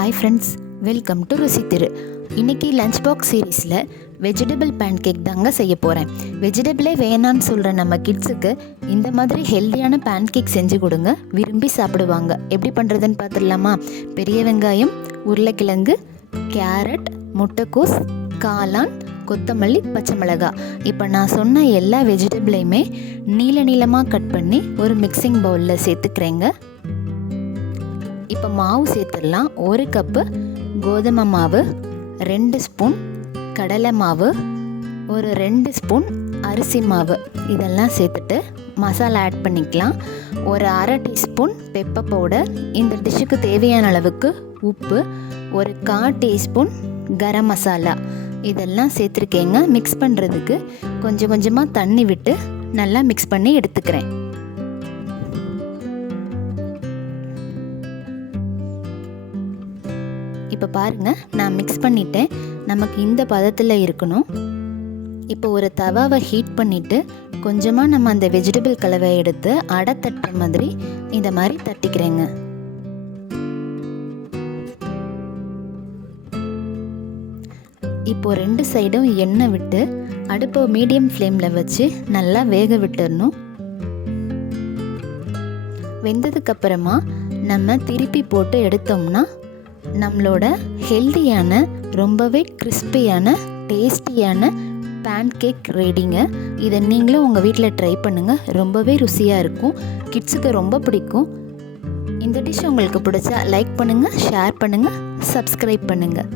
Hi friends, welcome to ருசி திரு. இன்றைக்கி lunch box சீரீஸில் வெஜிடபிள் பேன் கேக் தாங்க செய்ய போகிறேன். வெஜிடபிளே வேணான்னு சொல்கிற நம்ம கிட்ஸுக்கு இந்த மாதிரி ஹெல்த்தியான பேன் கேக் செஞ்சு கொடுங்க, விரும்பி சாப்பிடுவாங்க. எப்படி பண்ணுறதுன்னு பார்த்துடலாமா? பெரிய வெங்காயம், உருளைக்கிழங்கு, கேரட், முட்டைக்கோஸ், காளான், கொத்தமல்லி, பச்சை மிளகாய். இப்போ நான் சொன்ன எல்லா வெஜிடபிளையுமே நீளமாக கட் பண்ணி ஒரு மிக்சிங் பவுலில் சேர்த்துக்கிறேங்க. இப்போ மாவு சேர்த்துடலாம். 1 கப்பு கோதுமை மாவு, 2 ஸ்பூன் கடலை மாவு, ஒரு 2 ஸ்பூன் அரிசி மாவு, இதெல்லாம் சேர்த்துட்டு மசாலா ஆட் பண்ணிக்கலாம். ஒரு 1/2 டீஸ்பூன் பெப்பர் பவுடர், இந்த டிஷ்ஷுக்கு தேவையான அளவுக்கு உப்பு, ஒரு 1/4 டீஸ்பூன் கரம் மசாலா, இதெல்லாம் சேர்த்துருக்கேங்க. மிக்ஸ் பண்ணுறதுக்கு கொஞ்சம் கொஞ்சமாக தண்ணி விட்டு நல்லா மிக்ஸ் பண்ணி எடுத்துக்கிறேன். இப்போ பாருங்கள், நான் மிக்ஸ் பண்ணிட்டேன். நமக்கு இந்த பதத்தில் இருக்கணும். இப்போ ஒரு தவாவை ஹீட் பண்ணிவிட்டு கொஞ்சமாக நம்ம அந்த வெஜிடபிள் கலவை எடுத்து அடை தட்டுற மாதிரி இந்த மாதிரி தட்டிக்கிறேங்க. இப்போ 2 சைடும் எண்ணெய் விட்டு அடுப்பை மீடியம் ஃப்ளேமில் வச்சு நல்லா வேக விட்டுடணும். வெந்ததுக்கப்புறமா நம்ம திருப்பி போட்டு எடுத்தோம்னா நம்மளோட ஹெல்த்தியான, ரொம்பவே கிறிஸ்பியான, டேஸ்டியான பேன் கேக் ரெடிங்க. இதை நீங்களும் உங்கள் வீட்டில் ட்ரை பண்ணுங்கள். ரொம்பவே ருசியாக இருக்கும், கிட்ஸுக்கு ரொம்ப பிடிக்கும். இந்த டிஷ் உங்களுக்கு பிடிச்சா லைக் பண்ணுங்கள், ஷேர் பண்ணுங்கள், சப்ஸ்கிரைப் பண்ணுங்கள்.